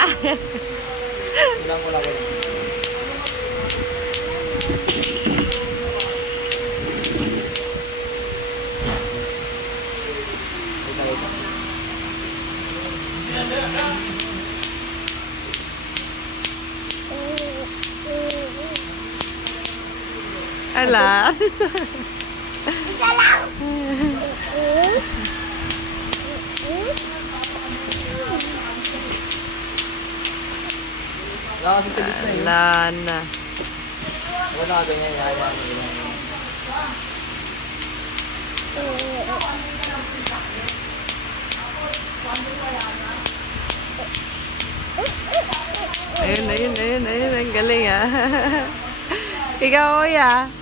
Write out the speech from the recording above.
Kulang. Ala. Wala kasi sa gitna eh. Ala na. Wala ka ganyan. Ayun. Ang galing ah. Ikaw, Kuya.